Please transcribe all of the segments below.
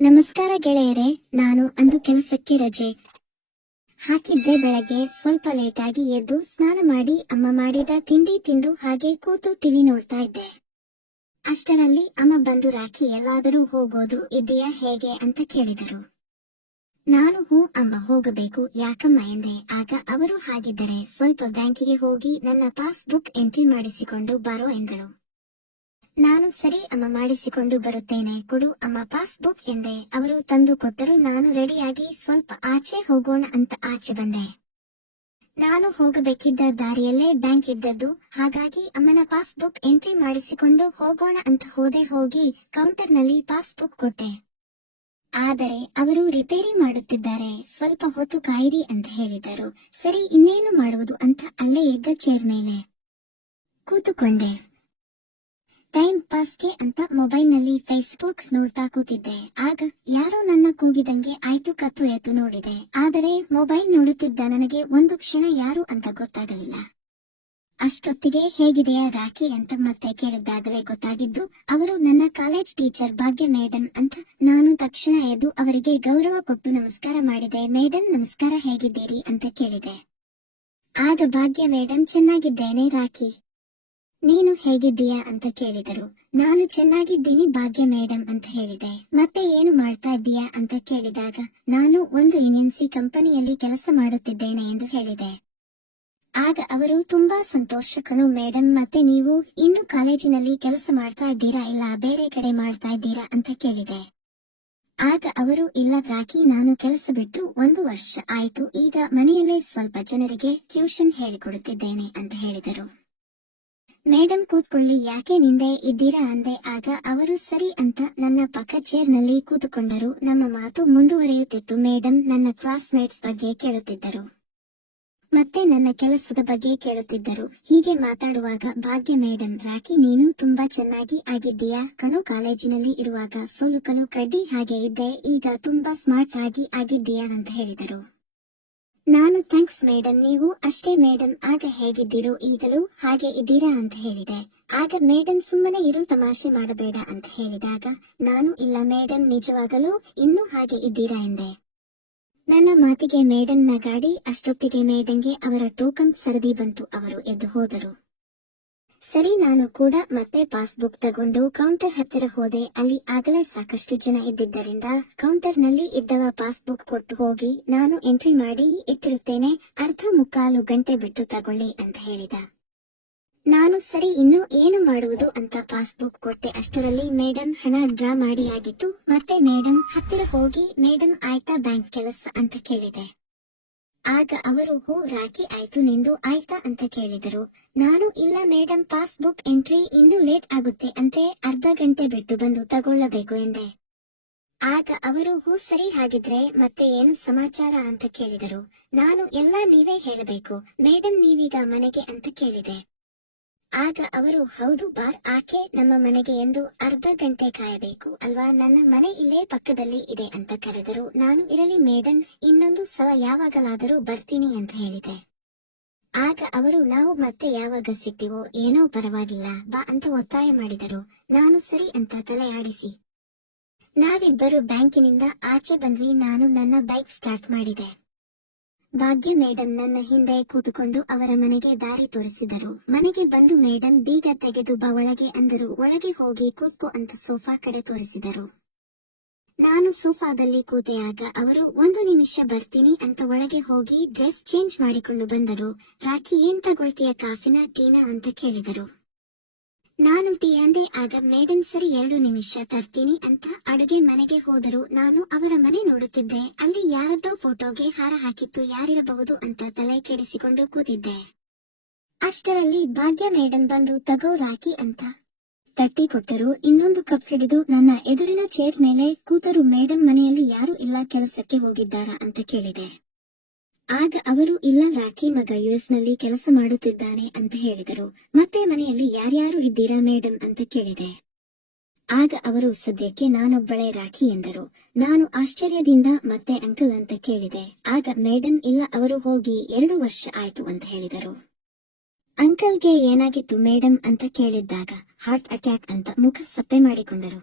ನಮಸ್ಕಾರ ಗೆಳೆಯರೇ, ನಾನು ಅಂದು ಕೆಲಸಕ್ಕೆ ರಜೆ ಹಾಕಿದ್ದೆ. ಬೆಳಗ್ಗೆ ಸ್ವಲ್ಪ ಲೇಟಾಗಿ ಎದ್ದು ಸ್ನಾನ ಮಾಡಿ ಅಮ್ಮ ಮಾಡಿದ ತಿಂಡಿ ತಿಂದು ಹಾಗೆ ಕೂತು ಟಿವಿ ನೋಡ್ತಾ ಇದ್ದೆ. ಅಷ್ಟರಲ್ಲಿ ಅಮ್ಮ ಬಂದು, ರಾಖಿ ಎಲ್ಲಾದರೂ ಹೋಗೋದು ಇದೆಯಾ ಹೇಗೆ ಅಂತ ಕೇಳಿದರು. ನಾನು ಹೂ ಅಮ್ಮ, ಹೋಗಬೇಕು. ಯಾಕಮ್ಮ ಎಂದೆ. ಆಗ ಅವರು, ಹಾಗಿದ್ದರೆ ಸ್ವಲ್ಪ ಬ್ಯಾಂಕಿಗೆ ಹೋಗಿ ನನ್ನ ಪಾಸ್ ಬುಕ್ ಎಂಟ್ರಿ ಮಾಡಿಸಿಕೊಂಡು ಬರೋ ಎಂದಳು. ನಾನು ಸರಿ ಅಮ್ಮ, ಮಾಡಿಸಿಕೊಂಡು ಬರುತ್ತೇನೆ, ಕೊಡು ಅಮ್ಮ ಪಾಸ್ ಬುಕ್ ಎಂದೆ. ಅವರು ತಂದು ಕೊಟ್ಟರು. ನಾನು ರೆಡಿಯಾಗಿ ಸ್ವಲ್ಪ ಆಚೆ ಹೋಗೋಣ ಅಂತ ಆಚೆ ಬಂದೆ. ನಾನು ಹೋಗಬೇಕಿದ್ದ ದಾರಿಯಲ್ಲೇ ಬ್ಯಾಂಕ್ ಇದ್ದದ್ದು, ಹಾಗಾಗಿ ಅಮ್ಮನ ಪಾಸ್ ಬುಕ್ ಎಂಟ್ರಿ ಮಾಡಿಸಿಕೊಂಡು ಹೋಗೋಣ ಅಂತ ಹೋದೆ. ಹೋಗಿ ಕೌಂಟರ್ನಲ್ಲಿ ಪಾಸ್ ಬುಕ್ ಕೊಟ್ಟೆ. ಆದರೆ ಅವರು ರಿಪೇರಿ ಮಾಡುತ್ತಿದ್ದಾರೆ, ಸ್ವಲ್ಪ ಹೊತ್ತು ಕಾಯಿರಿ ಅಂತ ಹೇಳಿದರು. ಸರಿ, ಇನ್ನೇನು ಮಾಡುವುದು ಅಂತ ಅಲ್ಲೇ ಇದ್ದ ಚೇರ್ ಮೇಲೆ ಕೂತುಕೊಂಡೆ. ಟೈಮ್ ಪಾಸ್ಗೆ ಅಂತ ಮೊಬೈಲ್ನಲ್ಲಿ ಫೇಸ್ಬುಕ್ ನೋಡ್ತಾ ಕೂತಿದ್ದೆ. ಆಗ ಯಾರೋ ನನ್ನ ಕೂಗಿದಂಗೆ ಆಯ್ತು. ಕತ್ತು ಎತ್ತು ನೋಡಿದೆ, ಆದರೆ ಮೊಬೈಲ್ ನೋಡುತ್ತಿದ್ದ ನನಗೆ ಒಂದು ಕ್ಷಣ ಯಾರು ಅಂತ ಗೊತ್ತಾಗಲಿಲ್ಲ. ಅಷ್ಟೊತ್ತಿಗೆ ಹೇಗಿದೆಯಾ ರಾಖಿ ಅಂತ ಮತ್ತೆ ಕೇಳಿದ್ದಾಗಲೇ ಗೊತ್ತಾಗಿದ್ದು ಅವರು ನನ್ನ ಕಾಲೇಜ್ ಟೀಚರ್ ಭಾಗ್ಯ ಮೇಡಂ ಅಂತ. ನಾನು ತಕ್ಷಣ ಎದ್ದು ಅವರಿಗೆ ಗೌರವ ಕೊಟ್ಟು ನಮಸ್ಕಾರ ಮಾಡಿದೆ. ಮೇಡಂ ನಮಸ್ಕಾರ, ಹೇಗಿದ್ದೀರಿ ಅಂತ ಕೇಳಿದೆ. ಆಗ ಭಾಗ್ಯ ಮೇಡಂ, ಚೆನ್ನಾಗಿದ್ದೇನೆ ರಾಖಿ, ನೀನು ಹೇಗಿದ್ದೀಯಾ ಅಂತ ಕೇಳಿದರು. ನಾನು ಚೆನ್ನಾಗಿದ್ದೀನಿ ಭಾಗ್ಯ ಮೇಡಂ ಅಂತ ಹೇಳಿದೆ. ಮತ್ತೆ ಏನು ಮಾಡ್ತಾ ಇದ್ದೀಯಾ ಅಂತ ಕೇಳಿದಾಗ ನಾನು ಒಂದು ಎನ್ಎನ್ಸಿ ಕಂಪನಿಯಲ್ಲಿ ಕೆಲಸ ಮಾಡುತ್ತಿದ್ದೇನೆ ಎಂದು ಹೇಳಿದೆ. ಆಗ ಅವರು, ತುಂಬಾ ಸಂತೋಷ ಕಣೋ ಮೇಡಂ, ಮತ್ತೆ ನೀವು ಇನ್ನು ಕಾಲೇಜಿನಲ್ಲಿ ಕೆಲಸ ಮಾಡ್ತಾ ಇದ್ದೀರಾ ಇಲ್ಲ ಬೇರೆ ಕಡೆ ಮಾಡ್ತಾ ಇದ್ದೀರಾ ಅಂತ ಕೇಳಿದೆ. ಆಗ ಅವರು, ಇಲ್ಲ ರಾಖಿ, ನಾನು ಕೆಲಸ ಬಿಟ್ಟು 1 ವರ್ಷ ಆಯ್ತು, ಈಗ ಮನೆಯಲ್ಲೇ ಸ್ವಲ್ಪ ಜನರಿಗೆ ಟ್ಯೂಷನ್ ಹೇಳಿಕೊಡುತ್ತಿದ್ದೇನೆ ಅಂತ ಹೇಳಿದರು. ಮೇಡಂ ಕೂತ್ಕೊಳ್ಳಿ, ಯಾಕೆ ನಿಂದೆ ಇದ್ದೀರಾ ಅಂದೆ. ಆಗ ಅವರು ಸರಿ ಅಂತ ನನ್ನ ಪಕ್ಕ ಚೇರ್ ನಲ್ಲಿ ಕೂತುಕೊಂಡರು. ನಮ್ಮ ಮಾತು ಮುಂದುವರಿಯುತ್ತಿತ್ತು. ಮೇಡಂ ನನ್ನ ಕ್ಲಾಸ್ಮೇಟ್ಸ್ ಬಗ್ಗೆ ಕೇಳುತ್ತಿದ್ದರು, ಮತ್ತೆ ನನ್ನ ಕೆಲಸದ ಬಗ್ಗೆ ಕೇಳುತ್ತಿದ್ದರು. ಹೀಗೆ ಮಾತಾಡುವಾಗ ಭಾಗ್ಯ ಮೇಡಂ, ರಾಖಿ ನೀನು ತುಂಬಾ ಚೆನ್ನಾಗಿ ಆಗಿದ್ದೀಯಾ ಕಣೋ, ಕಾಲೇಜಿನಲ್ಲಿ ಇರುವಾಗ ಸೋಲುಕಲು ಕಡ್ಡಿ ಹಾಗೆ ಇದ್ದೆ, ಈಗ ತುಂಬಾ ಸ್ಮಾರ್ಟ್ ಆಗಿ ಆಗಿದ್ದೀಯಾ ಅಂತ ಹೇಳಿದರು. ನಾನು ಥ್ಯಾಂಕ್ಸ್ ಮೇಡಂ, ನೀವು ಅಷ್ಟೇ ಮೇಡಂ. ಆಗ ಹೇಗಿದ್ದೀರೋ ಈಗಲೂ ಹಾಗೆ ಇದ್ದೀರಾ ಅಂತ ಹೇಳಿದೆ. ಆಗ ಮೇಡಂ, ಸುಮ್ಮನೆ ಇರು, ತಮಾಷೆ ಮಾಡಬೇಡ ಅಂತ ಹೇಳಿದಾಗ ನಾನು, ಇಲ್ಲ ಮೇಡಂ, ನಿಜವಾಗಲೂ ಇನ್ನೂ ಹಾಗೆ ಇದ್ದೀರಾ ಎಂದೆ. ನನ್ನ ಮಾತಿಗೆ ಮೇಡಂ ನಗಾಡಿ. ಅಷ್ಟೊತ್ತಿಗೆ ಮೇಡಂಗೆ ಅವರ ಟೋಕನ್ ಸರದಿ ಬಂತು. ಅವರು ಎದ್ದು ಹೋದರು. ಸರಿ, ನಾನು ಕೂಡ ಮತ್ತೆ ಪಾಸ್ಬುಕ್ ತಗೊಂಡು ಕೌಂಟರ್ ಹತ್ತಿರ ಹೋದೆ. ಅಲ್ಲಿ ಆಗಲೇ ಸಾಕಷ್ಟು ಜನ ಇದ್ದಿದ್ದರಿಂದ ಕೌಂಟರ್ ನಲ್ಲಿ ಇದ್ದವ ಪಾಸ್ಬುಕ್ ಕೊಟ್ಟು ಹೋಗಿ, ನಾನು ಎಂಟ್ರಿ ಮಾಡಿ ಇಟ್ಟಿರುತ್ತೇನೆ, ಅರ್ಧ ಮುಕ್ಕಾಲು ಗಂಟೆ ಬಿಟ್ಟು ತಗೊಳ್ಳಿ ಅಂತ ಹೇಳಿದ. ನಾನು ಸರಿ, ಇನ್ನು ಏನು ಮಾಡುವುದು ಅಂತ ಪಾಸ್ಬುಕ್ ಕೊಟ್ಟೆ. ಅಷ್ಟರಲ್ಲಿ ಮೇಡಂ ಹಣ ಡ್ರಾ ಮಾಡಿ ಆಗಿತ್ತು. ಮತ್ತೆ ಮೇಡಂ ಹತ್ತಿರ ಹೋಗಿ, ಮೇಡಂ ಆಯ್ತಾ ಬ್ಯಾಂಕ್ ಕೆಲಸ ಅಂತ ಕೇಳಿದೆ. ಆಗ ಅವರು, ಹೂ ರಾಖಿ, ಆಯ್ತು, ನಿಂದು ಆಯ್ತಾ ಅಂತ ಕೇಳಿದರು. ನಾನು, ಇಲ್ಲ ಮೇಡಂ, ಪಾಸ್ಬುಕ್ ಎಂಟ್ರಿ ಇನ್ನೂ ಲೇಟ್ ಆಗುತ್ತೆ ಅಂತೆ, ಅರ್ಧ ಗಂಟೆ ಬಿಟ್ಟು ಬಂದು ತಗೊಳ್ಳಬೇಕು ಎಂದೆ. ಆಗ ಅವರು, ಹೂ ಸರಿ, ಹಾಗಿದ್ರೆ ಮತ್ತೆ ಏನು ಸಮಾಚಾರ ಅಂತ ಕೇಳಿದರು. ನಾನು, ಎಲ್ಲ ನೀವೇ ಹೇಳಬೇಕು ಮೇಡಂ, ನೀವೀಗ ಮನೆಗೆ ಅಂತ ಕೇಳಿದೆ. ಆಗ ಅವರು, ಹೌದು ಬಾರ್ ಆಕೆ ನಮ್ಮ ಮನೆಗೆ ಎಂದು ಅರ್ಧ ಗಂಟೆ ಕಾಯಬೇಕು ಅಲ್ವಾ, ನನ್ನ ಮನೆ ಇಲ್ಲೇ ಪಕ್ಕದಲ್ಲಿ ಇದೆ ಅಂತ ಕರೆದರು. ನಾನು, ಇರಲಿ ಮೇಡಂ, ಇನ್ನೊಂದು ಸಲ ಯಾವಾಗಲಾದರೂ ಬರ್ತೀನಿ ಅಂತ ಹೇಳಿದೆ. ಆಗ ಅವರು, ನಾವು ಮತ್ತೆ ಯಾವಾಗ ಸಿಗ್ತೀವೋ ಏನೋ ಪರವಾಗಿಲ್ಲ ಬಾ ಅಂತ ಒತ್ತಾಯ ಮಾಡಿದರು. ನಾನು ಸರಿ ಅಂತ ತಲೆ ಆಡಿಸಿ ನಾವಿಬ್ಬರು ಬ್ಯಾಂಕಿನಿಂದ ಆಚೆ ಬಂದ್ವಿ. ನಾನು ನನ್ನ ಬೈಕ್ ಸ್ಟಾರ್ಟ್ ಮಾಡಿದೆ. ಭಾಗ್ಯ ಮೇಡಂ ನನ್ನ ಹಿಂದೆ ಕೂತುಕೊಂಡು ಅವರ ಮನೆಗೆ ದಾರಿ ತೋರಿಸಿದರು. ಮನೆಗೆ ಬಂದು ಮೇಡಂ ಬೀಗ ತೆಗೆದು ಬಾ ಒಳಗೆ ಅಂದರು. ಒಳಗೆ ಹೋಗಿ ಕೂತ್ಕೋ ಅಂತ ಸೋಫಾ ಕಡೆ ತೋರಿಸಿದರು. ನಾನು ಸೋಫಾದಲ್ಲಿ ಕೂತೆ. ಆಗ ಅವರು, 1 ನಿಮಿಷ ಬರ್ತೀನಿ ಅಂತ ಒಳಗೆ ಹೋಗಿ ಡ್ರೆಸ್ ಚೇಂಜ್ ಮಾಡಿಕೊಂಡು ಬಂದರು. ರಾಖಿ, ಏನ್ ತಗೊಳ್ತೀಯ, ಕಾಫಿನ ಟೀನಾ ಅಂತ ಕೇಳಿದರು. ನಾನು ಟೀ ಅಂದೆ. ಆಗ ಮೇಡಂ, ಸರಿ 2 ನಿಮಿಷ ತರ್ತೀನಿ ಅಂತ ಅಡುಗೆ ಮನೆಗೆ ಹೋದರು. ನಾನು ಅವರ ಮನೆ ನೋಡುತ್ತಿದ್ದೆ. ಅಲ್ಲಿ ಯಾರದ್ದೋ ಫೋಟೋಗೆ ಹಾರ ಹಾಕಿತ್ತು, ಯಾರಿರಬಹುದು ಅಂತ ತಲೆ ಕೆಡಿಸಿಕೊಂಡು ಕೂತಿದ್ದೆ. ಅಷ್ಟರಲ್ಲಿ ಭಾಗ್ಯ ಮೇಡಂ ಬಂದು, ತಗೋ ರಾಖಿ ಅಂತ ತಟ್ಟಿ ಕೊಟ್ಟರು. ಇನ್ನೊಂದು ಕಪ್ ಹಿಡಿದು ನನ್ನ ಎದುರಿನ ಚೇರ್ ಮೇಲೆ ಕೂತರು. ಮೇಡಂ, ಮನೆಯಲ್ಲಿ ಯಾರು ಇಲ್ಲ, ಕೆಲಸಕ್ಕೆ ಹೋಗಿದ್ದಾರಾ ಅಂತ ಕೇಳಿದೆ. ಆಗ ಅವರು, ಇಲ್ಲ ರಾಖಿ ಮಗ US ನಲ್ಲಿ ಕೆಲಸ ಮಾಡುತ್ತಿದ್ದಾನೆ ಅಂತ ಹೇಳಿದರು. ಮತ್ತೆ ಮನೆಯಲ್ಲಿ ಯಾರ್ಯಾರು ಇದ್ದೀರಾ ಮೇಡಂ ಅಂತ ಕೇಳಿದೆ. ಆಗ ಅವರು, ಸದ್ಯಕ್ಕೆ ನಾನೊಬ್ಬಳೇ ರಾಖಿ ಎಂದರು. ನಾನು ಆಶ್ಚರ್ಯದಿಂದ ಮತ್ತೆ ಅಂಕಲ್ ಅಂತ ಕೇಳಿದೆ. ಆಗ ಮೇಡಂ, ಇಲ್ಲ, ಅವರು ಹೋಗಿ 2 ವರ್ಷ ಆಯ್ತು ಅಂತ ಹೇಳಿದರು. ಅಂಕಲ್ಗೆ ಏನಾಗಿತ್ತು ಮೇಡಂ ಅಂತ ಕೇಳಿದ್ದಾಗ ಹಾರ್ಟ್ ಅಟ್ಯಾಕ್ ಅಂತ ಮುಖ ಸಪ್ಪೆ ಮಾಡಿಕೊಂಡರು.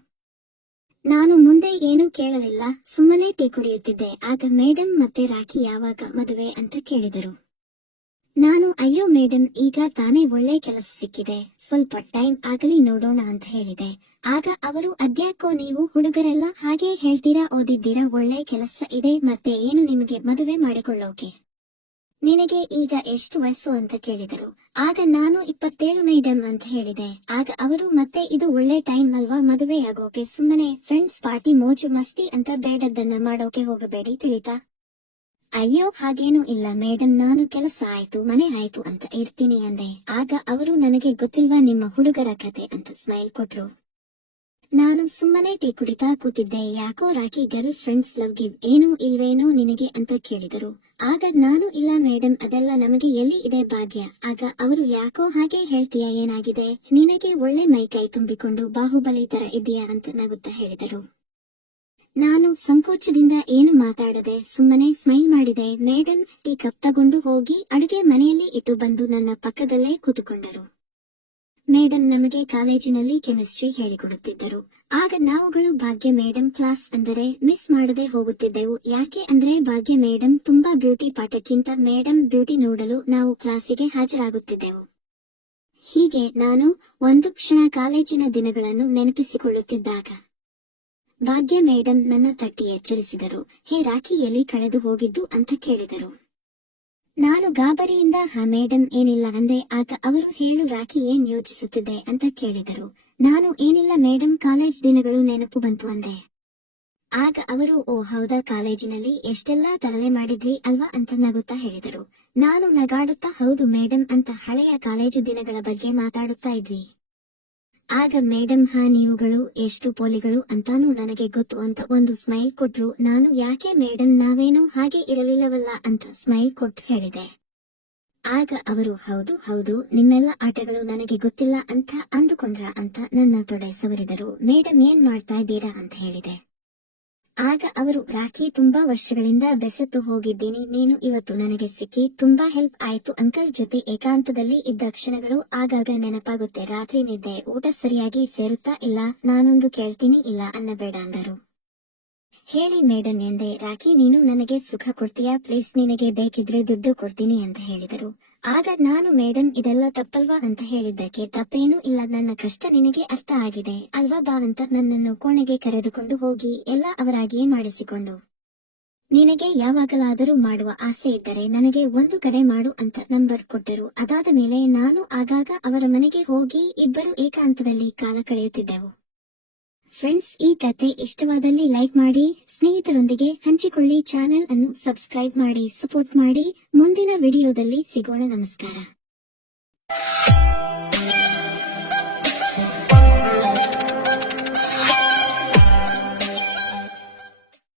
ನಾನು ಮುಂದೆ ಏನೂ ಕೇಳಲಿಲ್ಲ, ಸುಮ್ಮನೆ ಟೀ ಕುಡಿಯುತ್ತಿದ್ದೆ. ಆಗ ಮೇಡಮ್ ಮತ್ತೆ ರಾಖಿ ಯಾವಾಗ ಮದುವೆ ಅಂತ ಕೇಳಿದರು. ನಾನು ಅಯ್ಯೋ ಮೇಡಮ್, ಈಗ ತಾನೇ ಒಳ್ಳೆ ಕೆಲಸ ಸಿಕ್ಕಿದೆ, ಸ್ವಲ್ಪ ಟೈಮ್ ಆಗಲಿ ನೋಡೋಣ ಅಂತ ಹೇಳಿದೆ. ಆಗ ಅವರು ಅದ್ಯಾಕೋ ನೀವು ಹುಡುಗರೆಲ್ಲ ಹಾಗೆ ಹೇಳ್ತೀರಾ, ಓದಿದ್ದೀರಾ, ಒಳ್ಳೆ ಕೆಲಸ ಇದೆ, ಮತ್ತೆ ಏನು ನಿಮಗೆ ಮದುವೆ ಮಾಡಿಕೊಳ್ಳೋಕೆ, ನಿನಗೆ ಈಗ ಎಷ್ಟು ವಯಸ್ಸು ಅಂತ ಕೇಳಿದರು. ಆಗ ನಾನು 27 ಮೇಡಮ್ ಅಂತ ಹೇಳಿದೆ. ಆಗ ಅವರು ಮತ್ತೆ ಇದು ಒಳ್ಳೆ ಟೈಮ್ ಅಲ್ವಾ ಮದುವೆಯಾಗೋಕೆ, ಸುಮ್ಮನೆ ಫ್ರೆಂಡ್ಸ್ ಪಾರ್ಟಿ ಮೋಜು ಮಸ್ತಿ ಅಂತ ಬೇಡದ್ದನ್ನ ಮಾಡೋಕೆ ಹೋಗಬೇಡಿ ತಿಳಿತಾ. ಅಯ್ಯೋ ಹಾಗೇನೂ ಇಲ್ಲ ಮೇಡಮ್, ನಾನು ಕೆಲಸ ಆಯ್ತು ಮನೆ ಆಯ್ತು ಅಂತ ಇರ್ತೀನಿ ಅಂದೆ. ಆಗ ಅವರು ನನಗೆ ಗೊತ್ತಿಲ್ವಾ ನಿಮ್ಮ ಹುಡುಗರ ಕತೆ ಅಂತ ಸ್ಮೈಲ್ ಕೊಟ್ರು. ನಾನು ಸುಮ್ಮನೆ ಟೀ ಕುಡಿತಾ ಕೂತಿದ್ದೆ. ಯಾಕೋ rakhi girl friends love give ಏನೂ ಇಲ್ವೇನೋ ನಿನಗೆ ಅಂತ ಕೇಳಿದರು. ಆಗ ನಾನು ಇಲ್ಲ ಮೇಡಮ್, ಅದೆಲ್ಲ ನಮಗೆ ಎಲ್ಲಿ ಇದೆ ಭಾಗ್ಯ. ಆಗ ಅವರು ಯಾಕೋ ಹಾಗೆ ಹೇಳ್ತೀಯ, ಏನಾಗಿದೆ ನಿನಗೆ, ಒಳ್ಳೆ ಮೈಕೈ ತುಂಬಿಕೊಂಡು ಬಾಹುಬಲಿ ತರ ಇದೆಯಾ ಅಂತ ನಗುತ್ತಾ ಹೇಳಿದರು. ನಾನು ಸಂಕೋಚದಿಂದ ಏನು ಮಾತಾಡದೆ ಸುಮ್ಮನೆ ಸ್ಮೈಲ್ ಮಾಡಿದೆ. ಮೇಡಮ್ ಟೀ ಕಪ್ ತಗೊಂಡು ಹೋಗಿ ಅಡುಗೆ ಮನೆಯಲ್ಲಿ ಇಟ್ಟು ಬಂದು ನನ್ನ ಪಕ್ಕದಲ್ಲೇ ಕೂತುಕೊಂಡರು. ಮೇಡಮ್ ನಮಗೆ ಕಾಲೇಜಿನಲ್ಲಿ ಕೆಮಿಸ್ಟ್ರಿ ಹೇಳಿಕೊಡುತ್ತಿದ್ದರು. ಆಗ ನಾವುಗಳು ಭಾಗ್ಯ ಮೇಡಮ್ ಕ್ಲಾಸ್ ಅಂದರೆ ಮಿಸ್ ಮಾಡದೆ ಹೋಗುತ್ತಿದ್ದೆವು. ಯಾಕೆ ಅಂದ್ರೆ ಭಾಗ್ಯ ಮೇಡಮ್ ತುಂಬಾ ಬ್ಯೂಟಿ, ಪಾಠಕ್ಕಿಂತ ಮೇಡಮ್ ಬ್ಯೂಟಿ ನೋಡಲು ನಾವು ಕ್ಲಾಸಿಗೆ ಹಾಜರಾಗುತ್ತಿದ್ದೆವು. ಹೀಗೆ ನಾನು ಒಂದು ಕ್ಷಣ ಕಾಲೇಜಿನ ದಿನಗಳನ್ನು ನೆನಪಿಸಿಕೊಳ್ಳುತ್ತಿದ್ದಾಗ ಭಾಗ್ಯ ಮೇಡಮ್ ನನ್ನ ತಟ್ಟಿ ಎಚ್ಚರಿಸಿದರು. ಹೇ ರಾಖಿ, ಎಲ್ಲಿ ಕಳೆದು ಹೋಗಿದ್ದು ಅಂತ ಕೇಳಿದರು. ನಾನು ಗಾಬರಿಯಿಂದ ಹಾ ಮೇಡಮ್ ಏನಿಲ್ಲ ಅಂದೆ. ಆಗ ಅವರು ಹೇಳು ರಾಖಿ, ಏನ್ ಯೋಚಿಸುತ್ತಿದ್ದೆ ಅಂತ ಕೇಳಿದರು. ನಾನು ಏನಿಲ್ಲ ಮೇಡಮ್, ಕಾಲೇಜ್ ದಿನಗಳು ನೆನಪು ಬಂತು ಅಂದೆ. ಆಗ ಅವರು ಓ ಹೌದಾ, ಕಾಲೇಜಿನಲ್ಲಿ ಎಷ್ಟೆಲ್ಲಾ ತರಲೆ ಮಾಡಿದ್ರಿ ಅಲ್ವಾ ಅಂತ ನಗುತ್ತಾ ಹೇಳಿದರು. ನಾನು ನಗಾಡುತ್ತಾ ಹೌದು ಮೇಡಮ್ ಅಂತ ಹಳೆಯ ಕಾಲೇಜು ದಿನಗಳ ಬಗ್ಗೆ ಮಾತಾಡುತ್ತಾ ಇದ್ವಿ. ಆಗ ಮೇಡಮ್ ಹಾ ನೀವುಗಳು ಎಷ್ಟು ಪೋಲಿಗಳು ಅಂತಾನೂ ನನಗೆ ಗೊತ್ತು ಅಂತ ಒಂದು ಸ್ಮೈಲ್ ಕೊಟ್ರು. ನಾನು ಯಾಕೆ ಮೇಡಮ್, ನಾವೇನು ಹಾಗೆ ಇರಲಿಲ್ಲವಲ್ಲ ಅಂತ ಸ್ಮೈಲ್ ಕೊಟ್ಟು ಹೇಳಿದೆ. ಆಗ ಅವರು ಹೌದು ಹೌದು, ನಿಮ್ಮೆಲ್ಲ ಆಟಗಳು ನನಗೆ ಗೊತ್ತಿಲ್ಲ ಅಂತ ಅಂದುಕೊಂಡ್ರ ಅಂತ ನನ್ನ ತೊಡೆ ಸವರಿದರು. ಮೇಡಮ್ ಏನ್ ಮಾಡ್ತಾ ಇದ್ದೀರಾ ಅಂತ ಹೇಳಿದೆ. ಆಗ ಅವರು ರಾಖಿ, ತುಂಬಾ ವರ್ಷಗಳಿಂದ ಬೆಸೆತ್ತು ಹೋಗಿದ್ದೀನಿ, ನೀನು ಇವತ್ತು ನನಗೆ ಸಿಕ್ಕಿ ತುಂಬಾ ಹೆಲ್ಪ್ ಆಯ್ತು. ಅಂಕಲ್ ಜೊತೆ ಏಕಾಂತದಲ್ಲಿ ಇದ್ದ ಕ್ಷಣಗಳು ಆಗಾಗ ನೆನಪಾಗುತ್ತೆ. ರಾತ್ರಿ ನಿದ್ದೆ ಊಟ ಸರಿಯಾಗಿ ಸೇರುತ್ತಾ ಇಲ್ಲ, ನಾನೊಂದು ಕೇಳ್ತೀನಿ ಇಲ್ಲ ಅನ್ನಬೇಡ ಅಂದರು. ಹೇಳಿ ಮೇಡಮ್ ಎಂದೆ. ರಾಖಿ, ನೀನು ನನಗೆ ಸುಖ ಕೊಡ್ತೀಯಾ ಪ್ಲೀಸ್, ನಿನಗೆ ಬೇಕಿದ್ರೆ ದುಡ್ಡು ಕೊಡ್ತೀನಿ ಅಂತ ಹೇಳಿದರು. ಆಗ ನಾನು ಮೇಡಮ್ ಇದೆಲ್ಲ ತಪ್ಪಲ್ವಾ ಅಂತ ಹೇಳಿದ್ದಕ್ಕೆ ತಪ್ಪೇನೂ ಇಲ್ಲ, ನನ್ನ ಕಷ್ಟ ನಿನಗೆ ಅರ್ಥ ಆಗಿದೆ ಅಲ್ವಾ, ಬಾ ಅಂತ ನನ್ನನ್ನು ಕೋಣೆಗೆ ಕರೆದುಕೊಂಡು ಹೋಗಿ ಎಲ್ಲ ಅವರಾಗಿಯೇ ಮಾಡಿಸಿಕೊಂಡು, ನಿನಗೆ ಯಾವಾಗಲಾದರೂ ಮಾಡುವ ಆಸೆ ಇದ್ದರೆ ನನಗೆ ಒಂದು ಕರೆ ಮಾಡು ಅಂತ ನಂಬರ್ ಕೊಟ್ಟರು. ಅದಾದ ಮೇಲೆ ನಾನು ಆಗಾಗ ಅವರ ಮನೆಗೆ ಹೋಗಿ ಇಬ್ಬರು ಏಕಾಂತದಲ್ಲಿ ಕಾಲ ಕಳೆಯುತ್ತಿದ್ದೆವು. ಫ್ರೆಂಡ್ಸ್, ಈ ಕತೆ ಇಷ್ಟವಾದಲ್ಲಿ ಲೈಕ್ ಮಾಡಿ, ಸ್ನೇಹಿತರೊಂದಿಗೆ ಹಂಚಿಕೊಳ್ಳಿ, ಚಾನೆಲ್ ಅನ್ನು ಸಬ್ಸ್ಕ್ರೈಬ್ ಮಾಡಿ, ಸಪೋರ್ಟ್ ಮಾಡಿ. ಮುಂದಿನ ವಿಡಿಯೋದಲ್ಲಿ ಸಿಗೋಣ. ನಮಸ್ಕಾರ.